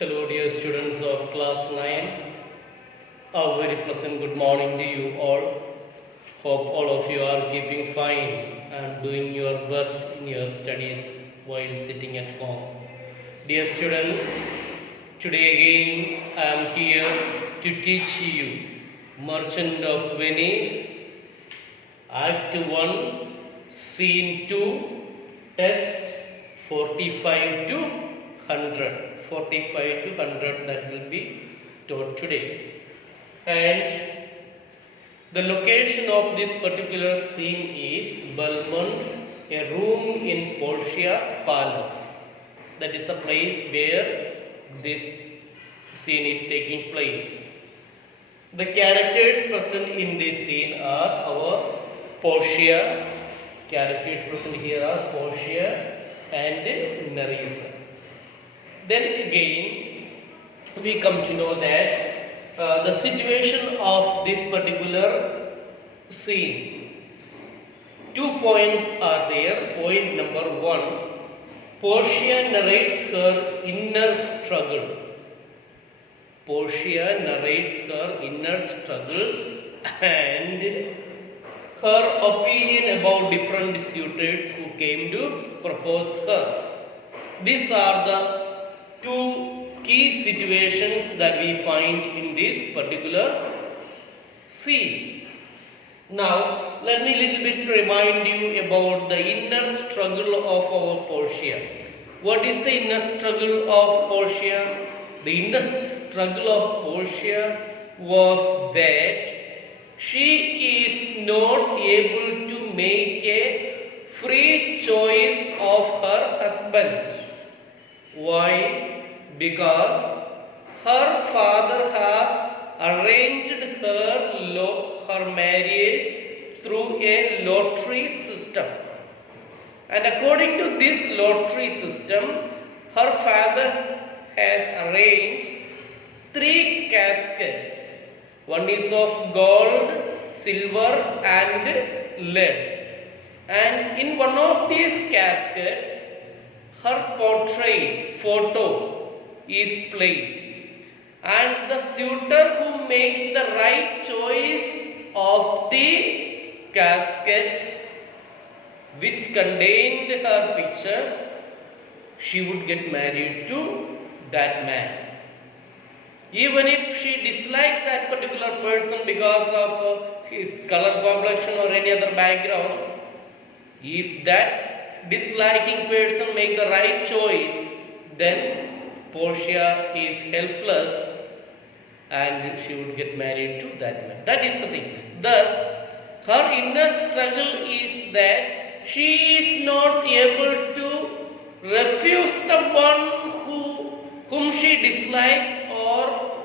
Hello, dear students of class 9. A very pleasant good morning to you all. Hope all of you are keeping fine and doing your best in your studies while sitting at home. Dear students, today again I am here to teach you Merchant of Venice, Act 1, Scene 2, Test 45 to 100. 45 to 100 that will be taught today. And the location of this particular scene is Belmont, a room in Portia's palace. That is the place where this scene is taking place. The characters present in this scene are our Portia. Characters present here are Portia and Nerissa. Then again, we come to know that the situation of this particular scene. 2 points are there. Point number 1, Portia narrates her inner struggle. Portia narrates her inner struggle and her opinion about different suitors who came to propose her. These are the two key situations that we find in this particular scene. Now, let me little bit remind you about the inner struggle of our Portia. What is the inner struggle of Portia? The inner struggle of Portia was that she is not able to make a free choice of her husband. Why? Because her father has arranged her marriage through a lottery system. And according to this lottery system, her father has arranged 3 caskets. One is of gold, silver and lead. And in one of these caskets, her photo is placed, and the suitor who makes the right choice of the casket which contained her picture, she would get married to that man. Even if she disliked that particular person because of his color complexion or any other background, if that disliking person make the right choice, then Portia is helpless and she would get married to that man. That is the thing. Thus, her inner struggle is that she is not able to refuse the one whom she dislikes or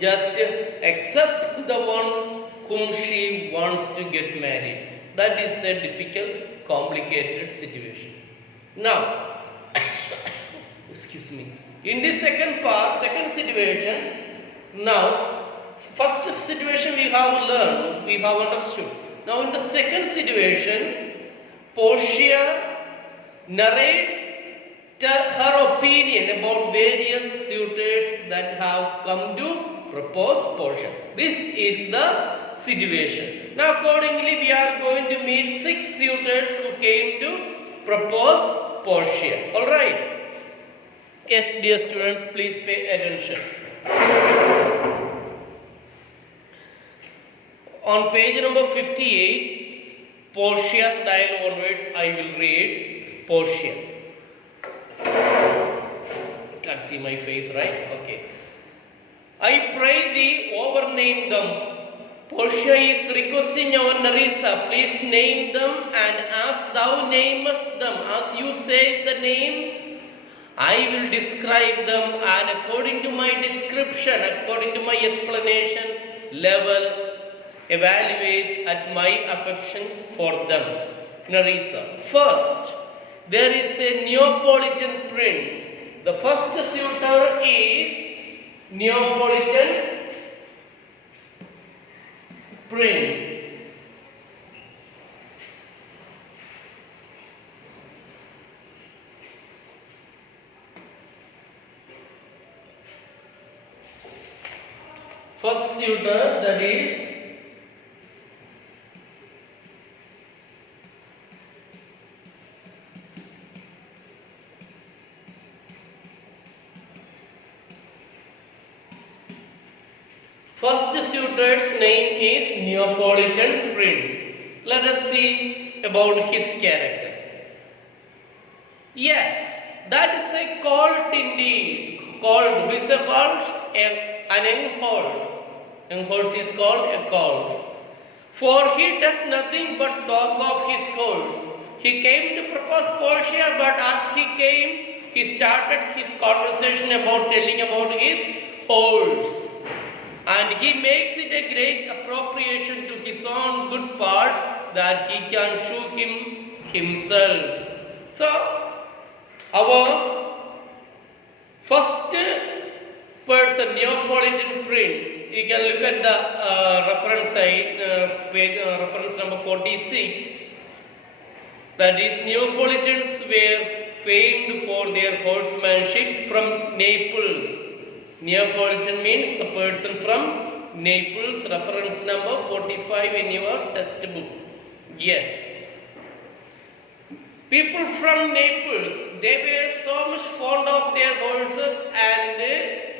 just accept the one whom she wants to get married. That is a difficult, complicated situation. Now, excuse me. In this second situation, now, first situation we have learned, we have understood. Now, in the second situation, Portia narrates her opinion about various suitors that have come to propose Portia. This is the situation. Now, accordingly, we are going to meet 6 suitors who came to propose Portia. Alright. Yes, dear students, please pay attention. On page number 58, Portia's dialogue onwards, I will read Portia. Can't see my face, right? Okay. I pray thee, overname them. Portia is requesting our Nerissa, please name them, and as thou namest them, as you say the name, I will describe them, and according to my description, according to my explanation level, evaluate at my affection for them. Nerissa. First, there is a Neapolitan prince. The first suitor is Neapolitan prince. First suitor, that is first suitor's name is Neapolitan Prince. Let us see about his character. Yes, that is a colt indeed. Colt, which is called an young horse. Young horse is called a colt. For he doth nothing but talk of his horse. He came to propose Portia, but as he came, he started his conversation about telling about his horse. And he makes it a great appropriation to his own good parts that he can show him himself. So, our first person, Neapolitan Prince, you can look at the reference side, page, reference number 46. That is, Neapolitans were famed for their horsemanship from Naples. Neapolitan means the person from Naples, reference number 45 in your textbook. Yes. People from Naples, they were so much fond of their horses, and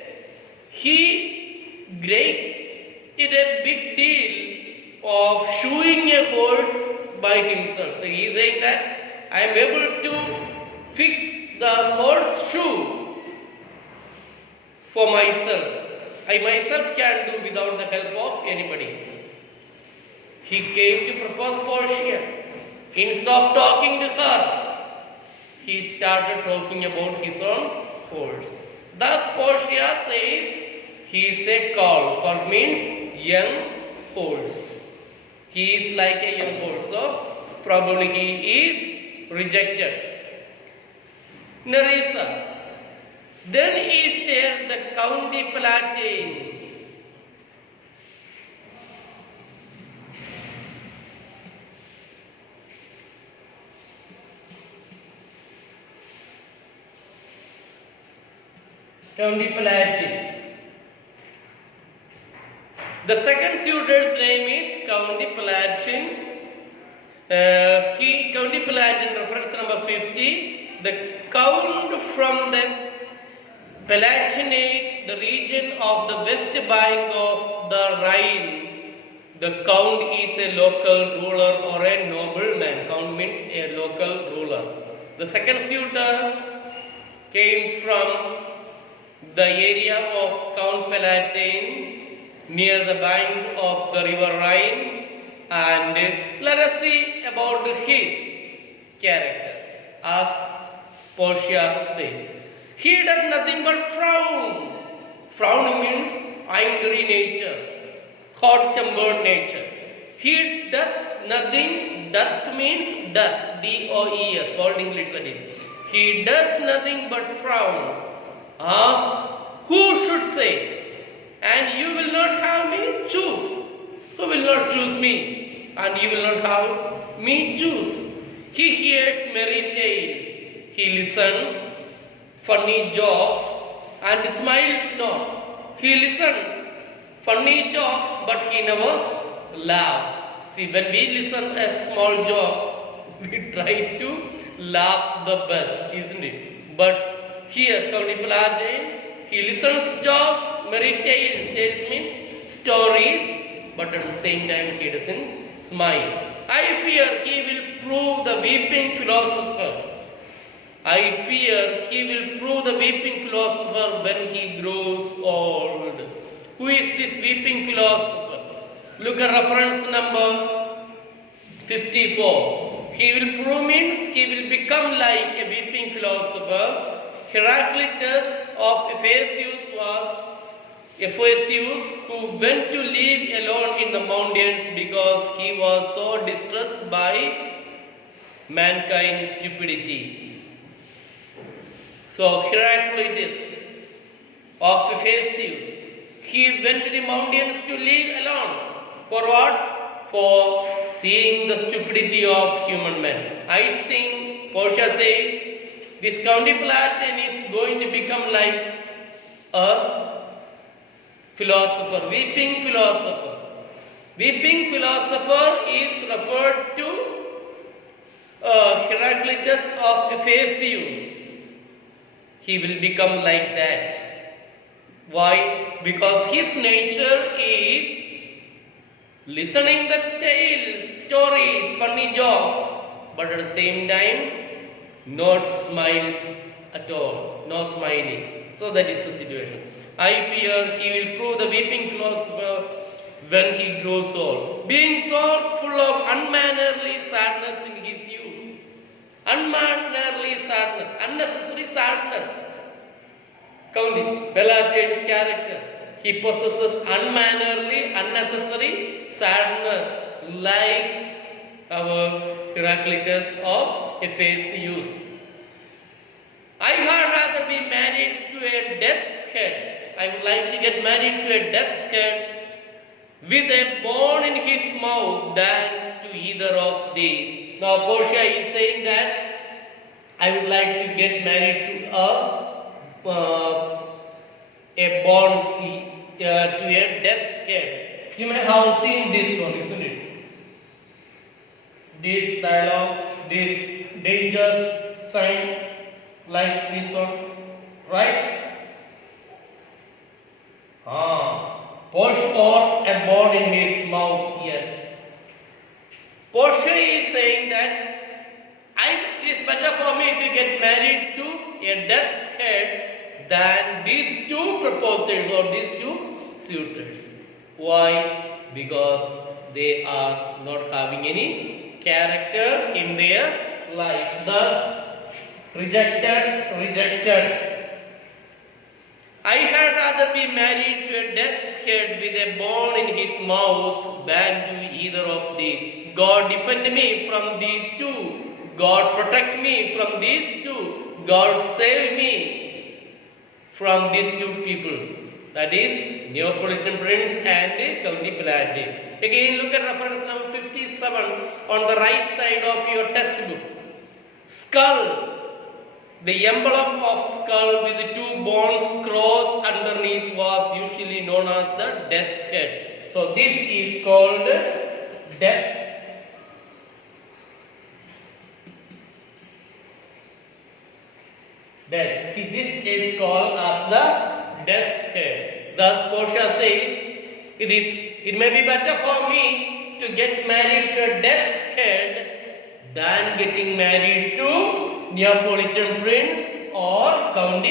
he made a big deal of shoeing a horse by himself. So he is saying that I am able to fix the horse shoe for myself. I myself can do without the help of anybody. He came to propose Portia. Instead of talking to her, he started talking about his own horse. Thus Portia says he is a colt. Colt means young horse. He is like a young horse, so probably he is rejected. Nerissa. Then is there the County Palatine. County Palatine. The second suitor's name is County Palatine. County Palatine, reference number 50. The count from the Palatinate, the region of the west bank of the Rhine. The count is a local ruler or a nobleman. Count means a local ruler. The second suitor came from the area of Count Palatine near the bank of the river Rhine, and let us see about his character. As Portia says, he does nothing but frown. Frown means angry nature, hot-tempered nature. He does nothing, doth means does, D-O-E-S, old English that is. He does nothing but frown. As who should say, and you will not have me choose. Who will not choose me, and you will not have me choose. He hears merry tales. He listens funny jokes and smiles not. He listens funny jokes, but he never laughs. See, when we listen a small joke, we try to laugh the best, isn't it? But here, County Palatine, he listens jokes, merry tales. Tales means stories, but at the same time he doesn't smile. I fear he will prove the weeping philosopher. I fear he will prove the weeping philosopher when he grows old. Who is this weeping philosopher? Look at reference number 54. He will prove means he will become like a weeping philosopher. Heraclitus of Ephesus who went to live alone in the mountains because he was so distressed by mankind's stupidity. So Heraclitus of Ephesus, he went to the mountains to live alone. For what? For seeing the stupidity of human men. I think Portia says this County Palatine is going to become like a philosopher, weeping philosopher. Weeping philosopher is referred to Heraclitus of Ephesus. He will become like that. Why? Because his nature is listening the tales, stories, funny jokes, but at the same time not smile at all, no smiling. So that is the situation. I fear he will prove the weeping philosopher when he grows old, being so full of unmannerly sadness in his youth. Unmannerly sadness, unnecessary sadness. Counting Bellardine's character, he possesses unmannerly, unnecessary sadness, like our Heraclitus of Ephesus. I had rather be married to a death's head. I would like to get married to a death's head with a bone in his mouth than to either of these. Now Portia is saying that I would like to get married to a bone to a death's head. You may have seen this one, isn't it? This dialogue, this danger sign, like this one, right? Portia or a bone in his mouth, yes. Portia is saying that it is better for me to get married to a death's head than these two proposals or these two suitors. Why? Because they are not having any character in their life. Thus, rejected. I had rather be married to a death's head with a bone in his mouth than to either of these. God defend me from these two. God protect me from these two. God save me from these two people. That is Neapolitan Prince and Count Palatine. Again, look at reference number 57 on the right side of your textbook. Skull. The emblem of skull with the two bones crossed underneath was usually known as the death's head. So this is called death's death. See, this is called as the death's head. Thus Portia says, it may be better for me to get married to a death's head than getting married to Neapolitan Prince or Count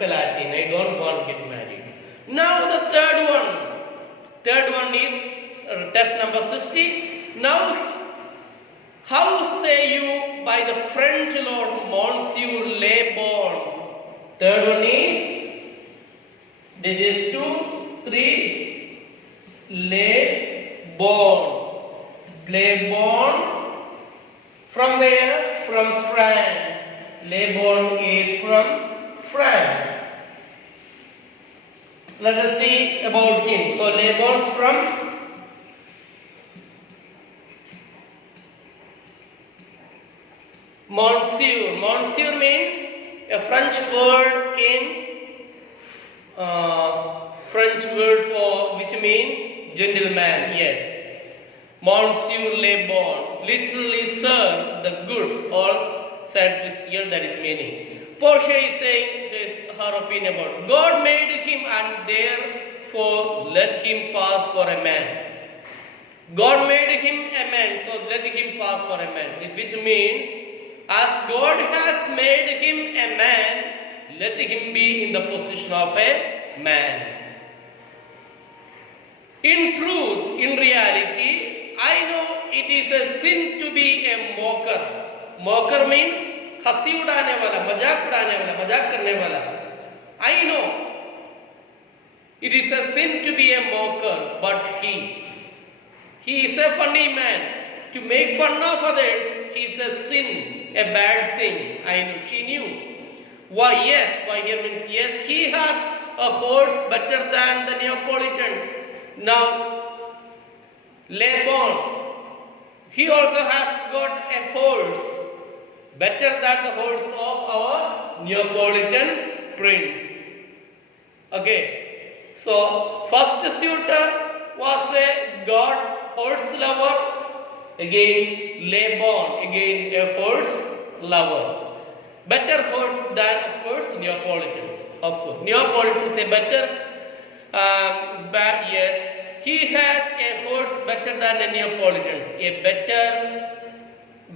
Palatine. I don't want to get married. Now the third one is test number 60. Now, how say you by the French Lord Monsieur Le Bon? Third one is, this is 2, 3, Le Bon. Le Bon, from where? From France. Le Bon is from France. Let us see about him. So Le Bon from Monsieur. Monsieur means a French word French word for which means gentleman. Yes. Monsieur Le Bon, literally sir, the good, or said this here, that is meaning. Portia is saying her opinion about God made him and therefore let him pass for a man. God made him a man, so let him pass for a man. Which means, as God has made him a man, let him be in the position of a man. In truth, in reality, I know it is a sin to be a mocker. Mocker means हंसी उड़ाने वाला, मजाक उड़ाने वाला, मजाक करने वाला. I know it is a sin to be a mocker, but he is a funny man. To make fun of others is a sin, a bad thing. I know, she knew. Why yes, why here means yes, he had a horse better than the Neapolitans. Now, Le Bon, he also has got a horse better than the horse of our Neapolitan prince. Okay. So, first suitor was a god horse lover. Again, Laban, again a horse lover. Better horse than, of course, Neapolitans. Of course, Neapolitans a better, yes, he had a horse better than the Neapolitans. A better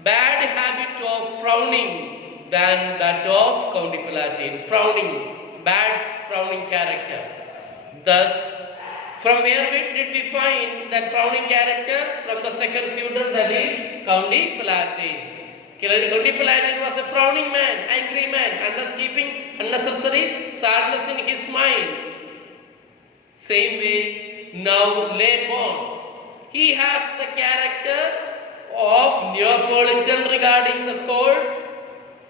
bad habit of frowning than that of County Palatine. Frowning, bad frowning character. Thus, from where did we find that frowning character? From the second suitor, that is County Palatine. County Palatine was a frowning man, angry man, under keeping unnecessary sadness in his mind. Same way, now Laban, he has the character of Neapolitan regarding the horse,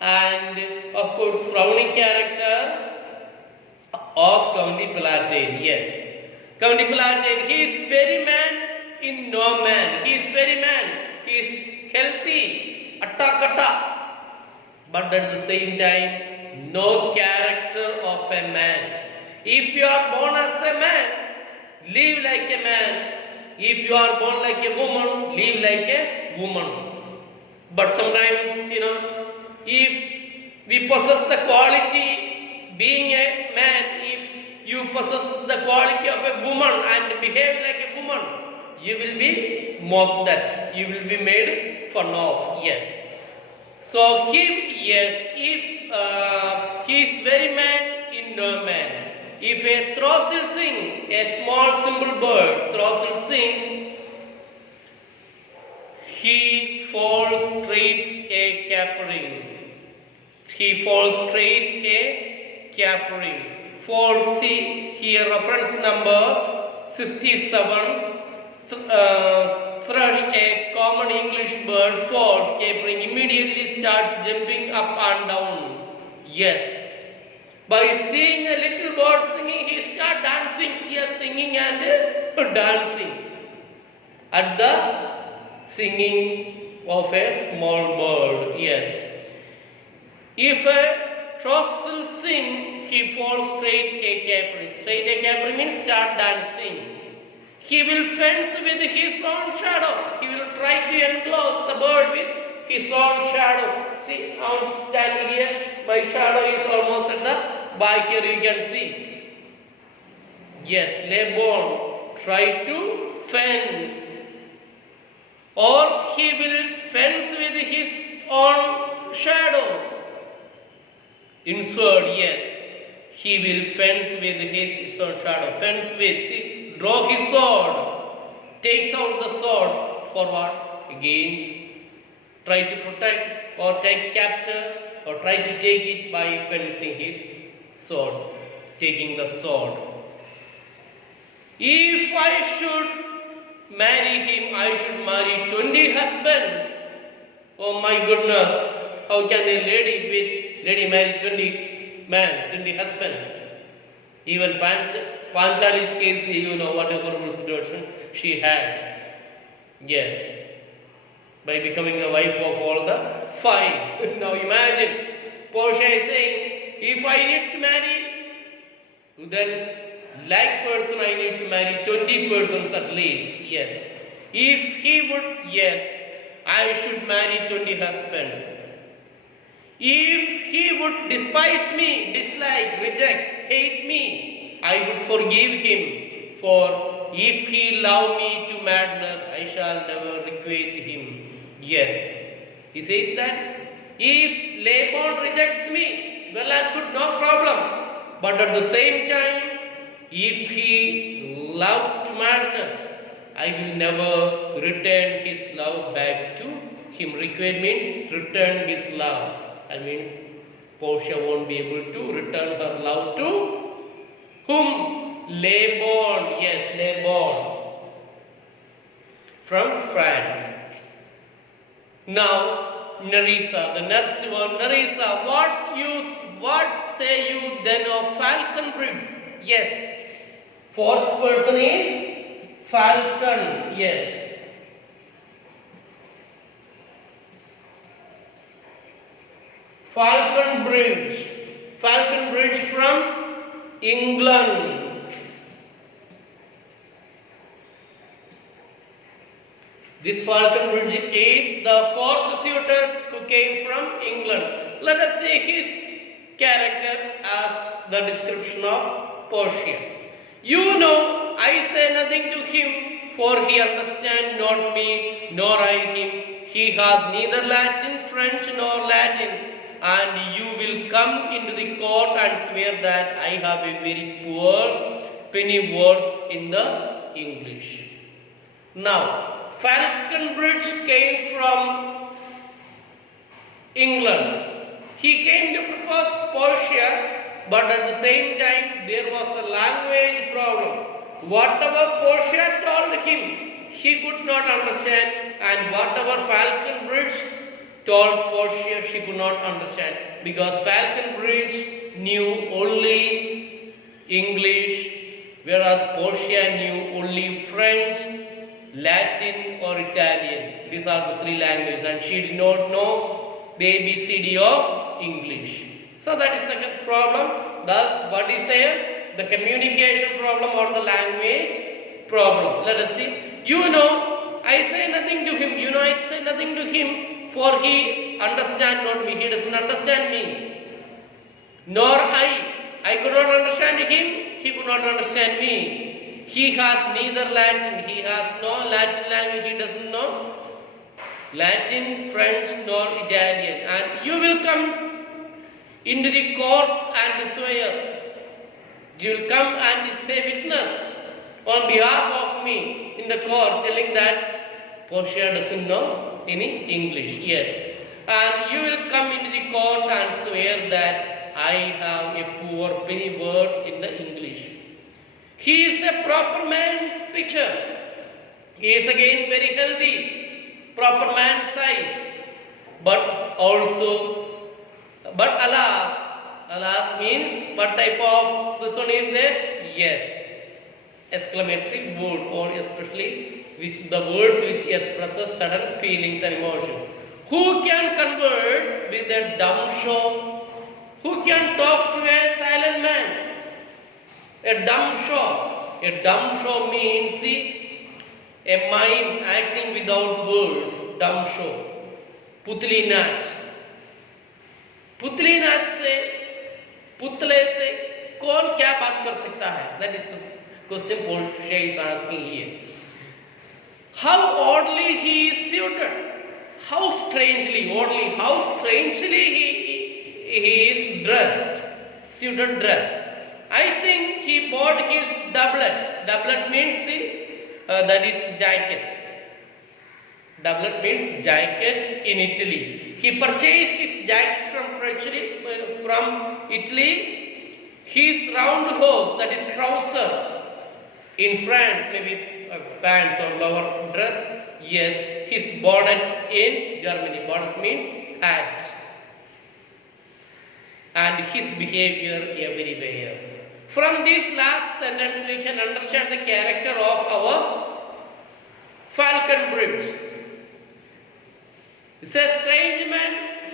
and of course frowning character of County Palatine. Yes. County Palatine, he is very man in no man. He is very man. He is healthy, atta. But at the same time, no character of a man. If you are born as a man, live like a man. If you are born like a woman, live like a woman. But sometimes, if we possess the quality being a man, if you possess the quality of a woman and behave like a woman, you will be mocked at, you will be made fun of. Yes. So if he is very man in no man. If a throstle sings, a small simple bird, throstle sings, he falls straight a capering. He falls straight a capering. For see here reference number 67. Thrush, a common English bird, falls capering, immediately starts jumping up and down. Yes. By seeing a little bird singing, he starts dancing. Yes, singing and dancing at the singing of a small bird. Yes. If a throstle sings, he falls straight a capering. Straight a capering means start dancing. He will fence with his own shadow. He will try to enclose the bird with his own shadow. See, I'm standing here. My shadow is almost at the back here, you can see. Yes, Laban try to fence. Or he will fence with his own shadow. Insert, yes. He will fence with his own shadow. Fence with, see, draw his sword. Takes out the sword for what? Again, try to protect or take capture or try to take it by fencing his sword. Taking the sword. If I should marry him, I should marry 20 husbands. Oh my goodness, how can a lady marry 20 husbands? Even Panchali's case, you know what a horrible situation she had. Yes. By becoming the wife of all the five. Now imagine, Portia is saying, if I need to marry, then like person I need to marry 20 persons at least. Yes. If he would, yes, I should marry 20 husbands. If he would despise me, dislike, reject, hate me, I would forgive him. For if he love me to madness, I shall never requite him. Yes. He says that if Laban rejects me, well and good, no problem. But at the same time, if he loved to madness, I will never return his love back to him. Requite means return his love. That means Portia won't be able to return her love to whom? Laban. Yes, Laban. From France. Now, Nerissa, the next one, Nerissa, what say you then of Falconbridge? Yes. Fourth person is Falcon. Yes. Falconbridge. Falconbridge from England. This Falconbridge is the fourth suitor who came from England. Let us see his character as the description of Portia. You know, I say nothing to him, for he understands not me, nor I him. He hath neither Latin, French, nor Latin. And you will come into the court and swear that I have a very poor penny worth in the English. Now, Falconbridge came from England. He came to propose Portia, but at the same time there was a language problem. Whatever Portia told him, he could not understand, and whatever Falconbridge told Portia, she could not understand, because Falconbridge knew only English, whereas Portia knew only French, Latin or Italian. These are the three languages, and she did not know the ABCD of English. So that is second problem. Thus, what is there? The communication problem or the language problem. Let us see. You know, I say nothing to him. You know, I say nothing to him, for he understands not me. He doesn't understand me. Nor I could not understand him. He could not understand me. He hath neither Latin, he has no Latin language, he doesn't know Latin, French, nor Italian. And you will come into the court and swear. You will come and say witness on behalf of me in the court, telling that Portia doesn't know any English. Yes. And you will come into the court and swear that I have a poor penny worth in the English. He is a proper man's picture. He is again very healthy, proper man size. But alas means what type of person is there? Yes, exclamatory word, or especially the words which expresses sudden feelings and emotions. Who can converse with a dumb show? Who can talk to a silent man? A dumb show. A dumb show means a mime acting without words. Dumb show. Putli nach. Putli nach से पुतले से कौन क्या बात कर सकता है? That is the question Portia is asking here. How oddly he is suited. How strangely he is dressed. Suited dress. I think he bought his doublet. Doublet means that is jacket. Doublet means jacket in Italy. He purchased his jacket from Italy. His round hose, that is trouser. In France, maybe pants or lower dress. Yes, his bonnet in Germany. Bonnet means hat. And his behavior everywhere. From this last sentence, we can understand the character of our Falconbridge. It's a strange man,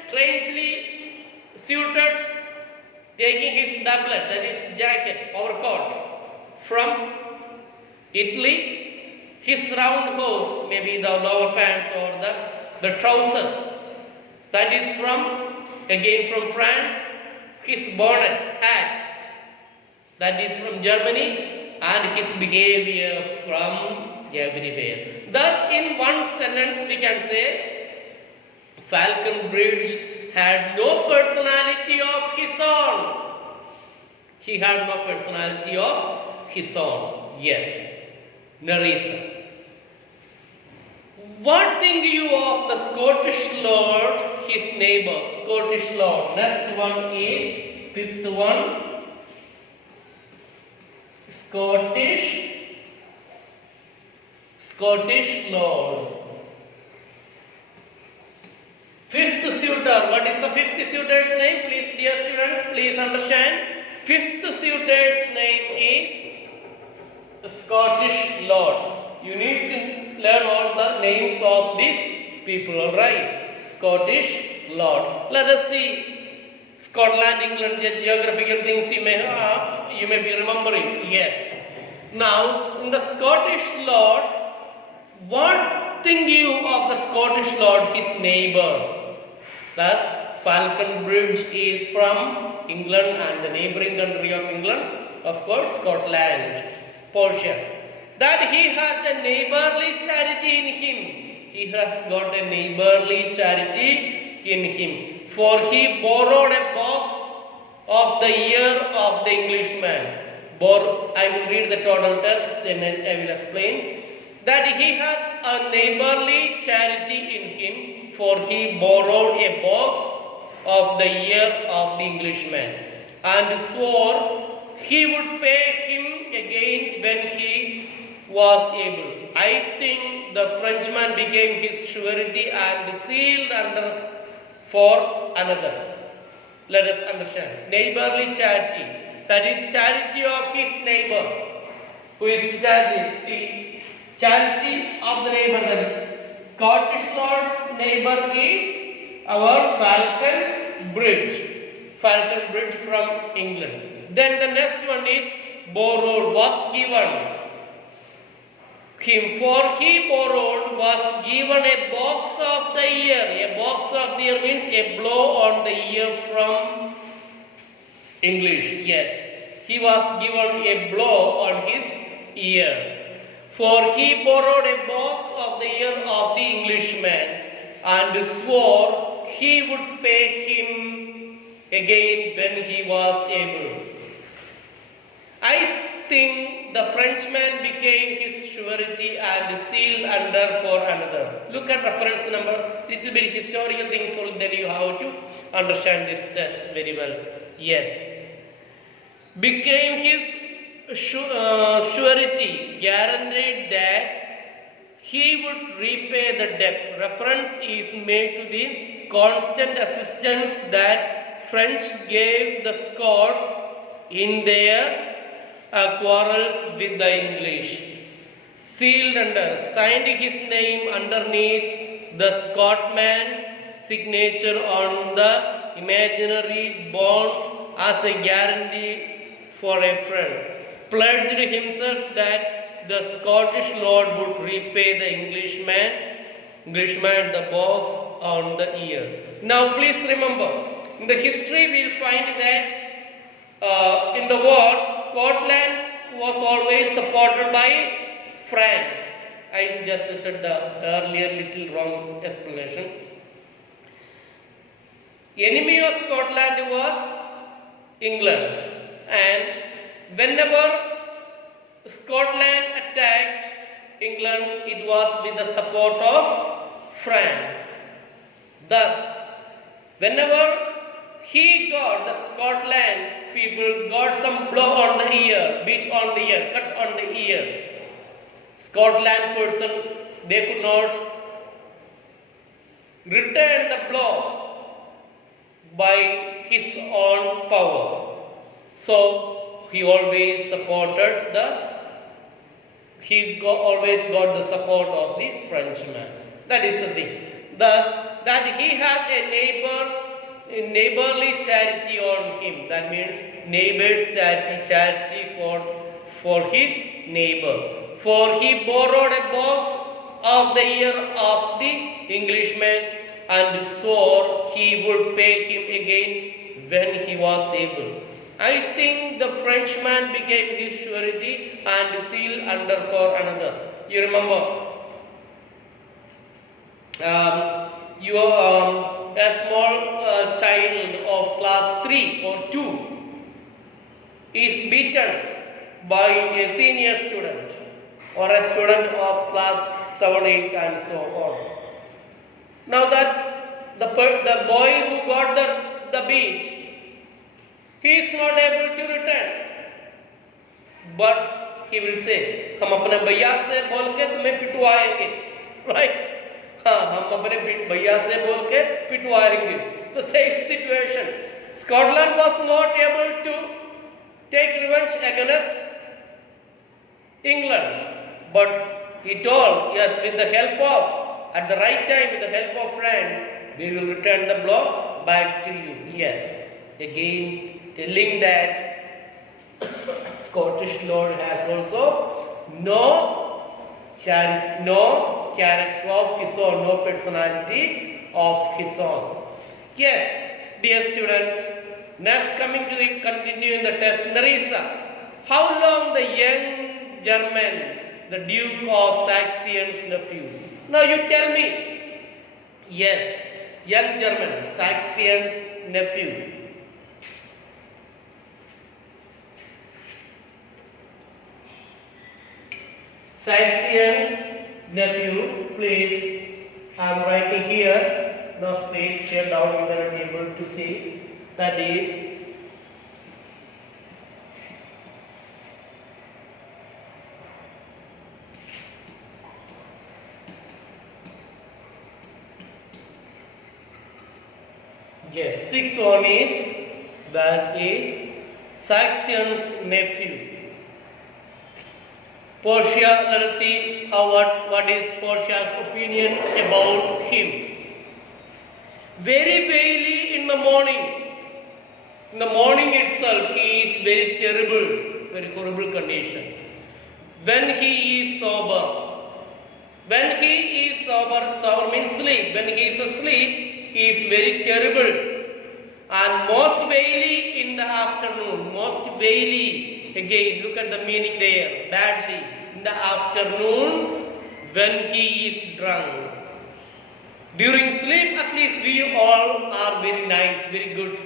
strangely suited, taking his doublet, that is jacket, overcoat, from Italy, his round hose, maybe the lower pants or the trouser, that is from France, his bonnet, hat, that is from Germany, and his behavior from everywhere. Thus, in one sentence, we can say, Falconbridge had no personality of his own. He had no personality of his own. Yes. Narration. What think you of the Scottish lord, his neighbor? Scottish lord. Next one is fifth one. Scottish lord. Fifth suitor. What is the fifth suitor's name? Please, dear students, please understand. Fifth suitor's name is the Scottish lord. You need to learn all the names of these people, alright? Scottish lord. Let us see. Scotland, England, geographical things you may be remembering. Yes. Now, in the Scottish lord, what think you of the Scottish Lord, his neighbor? Thus, Falconbridge is from England and the neighboring country of England, of course, Scotland, Portia. That he has a neighborly charity in him. He has got a neighborly charity in him. For he borrowed a box of the year of the Englishman. I will read the total test, then I will explain. That he had a neighborly charity in him, for he borrowed a box of the year of the Englishman, and swore he would pay him again when he was able. I think the Frenchman became his surety and sealed under for another. Let us understand. Neighborly charity, that is charity of his neighbor. Who is the charity? See, charity of the neighbor. The Scottish Lord's neighbor is our Falcon Bridge. Falcon Bridge from England. Then the next one is borrowed, was given him, for he borrowed, was given a box of the year. A box of the year means a blow on the ear from English. Yes, he was given a blow on his ear. For he borrowed a box of the year of the Englishman, and swore he would pay him again when he was able. I think the Frenchman became his surety and sealed under for another. Look at reference number. Little bit historical things will tell you how to understand this test very well. Yes. Became his surety, guaranteed that he would repay the debt. Reference is made to the constant assistance that French gave the Scots in their quarrels with the English. Sealed under, signed his name underneath the Scotsman's signature on the imaginary bond as a guarantee for a friend. Pledged himself that the Scottish Lord would repay the Englishman the box on the ear. Now please remember, in the history we will find that in the wars, Scotland was always supported by France. I just said the earlier little wrong explanation. Enemy of Scotland was England, and whenever Scotland attacked England, it was with the support of France. Thus, whenever the Scotland people got some blow on the ear, beat on the ear, cut on the ear, Scotland person, they could not return the blow by his own power. So he always supported always got the support of the Frenchman. That is the thing. Thus, that he had a neighborly charity on him. That means neighbor's charity for his neighbor. For he borrowed a box of the year of the Englishman and swore he would pay him again when he was able. I think the Frenchman became his surety and sealed under for another. You remember, you are a small child of class 3 or 2 is beaten by a senior student or a student of class 7, 8 and so on. Now that the boy who got the beat, he is not able to return, but he will say, हम अपने भैया से बोल के तुम्हें पिटवाएंगे, right? हाँ, हम अपने भैया से बोल के पिटवाएंगे. The same situation. Scotland was not able to take revenge against England, but he told, yes, with the help of, at the right time, with the help of France, we will return the blow back to you. Yes, again telling that Scottish Lord has also no no character of his own, no personality of his own. Yes, dear students, next coming to the continuing the test, Nerissa. How long the young German, the Duke of Saxon's nephew? Now you tell me. Yes, young German, Saxon's nephew. Saxon's nephew, please. I am writing here. No space here down. You will not be able to see. That is yes. Sixth one is that is Saxon's nephew. Portia, let us see what is Portia's opinion about him. Very early in the morning. In the morning itself, he is very terrible, very horrible condition. When he is sober, sober means sleep. When he is asleep, he is very terrible. And most daily in the afternoon, most daily, again, look at the meaning there, badly. In the afternoon, when he is drunk. During sleep, at least we all are very nice, very good.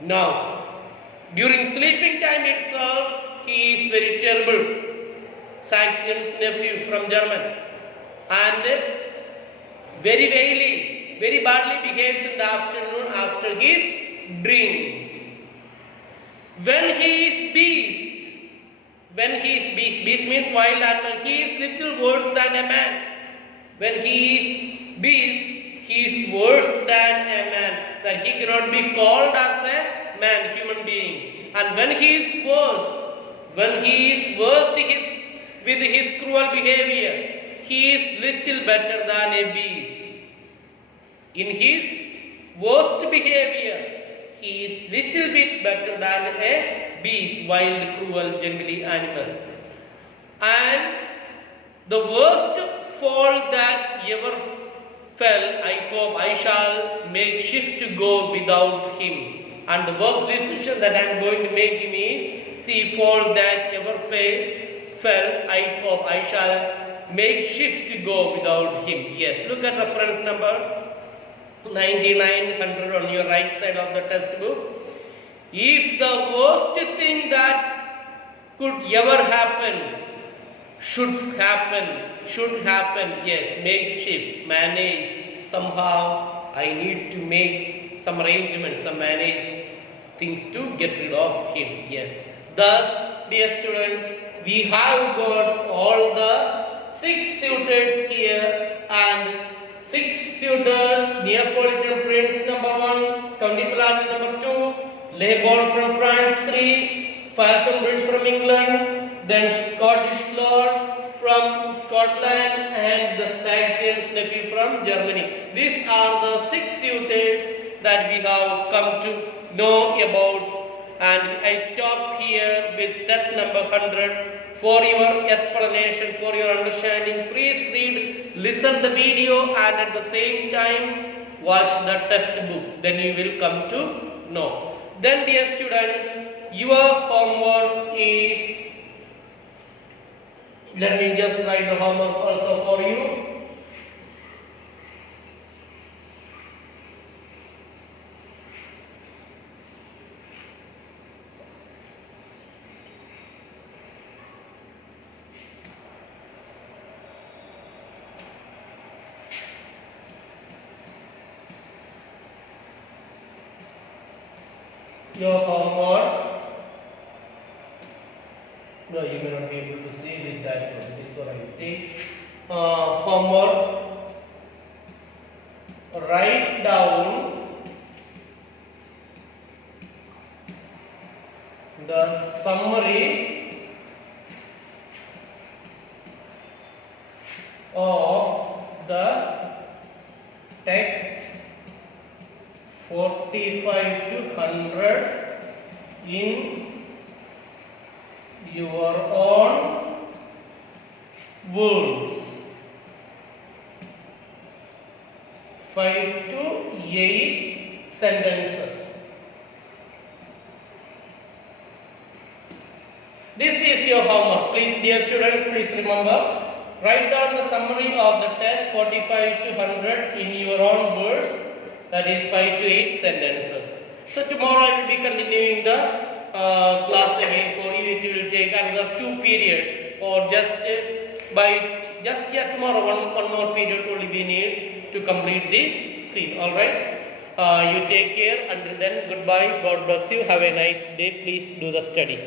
Now, during sleeping time itself, he is very terrible. Saxon's nephew from German. And very daily, very badly behaves in the afternoon after his drinks. When he is beast means wild animal, he is little worse than a man. When he is beast, he is worse than a man. That he cannot be called as a man, human being. And when he is worst with his cruel behavior, he is little better than a beast. In his worst behavior, he is little bit better than a beast, wild, cruel, jungly animal. And the worst fall that ever fell, I hope I shall make shift to go without him. And the worst decision that I am going to make him is, see, fall that ever fell, I hope I shall make shift to go without him. Yes, look at reference number 9900 on your right side of the textbook. If the worst thing that could ever happen, should happen, yes, make shift, manage, somehow I need to make some arrangements, some manage things to get rid of him, yes. Thus, dear students, we have got all the 6 suitors here, and 6 suitor, Neapolitan Prince number 1, County Pilate number 2, Leopold from France 3, Falconbridge from England, then Scottish Lord from Scotland, and the Saxon's nephew from Germany. These are the 6 suitors that we have come to know about. And I stop here with test number 100. For your explanation, for your understanding, please read, listen the video, and at the same time watch the textbook. Then you will come to know. Then, dear students, your homework is, let me just write the homework also for you. Your homework, no, you may not be able to see with that one. This one I will take. Homework, write down the summary of the text 45 to 100 in your own words. 5 to 8 sentences. This is your homework. Please, dear students, please remember, write down the summary of the test 45 to 100 in your own words, that is 5 to 8 sentences. So tomorrow I will be continuing the class again for you. It will take another 2 periods, or tomorrow one more period only we need to complete this scene. Alright? You take care. Until then, goodbye. God bless you. Have a nice day. Please do the study.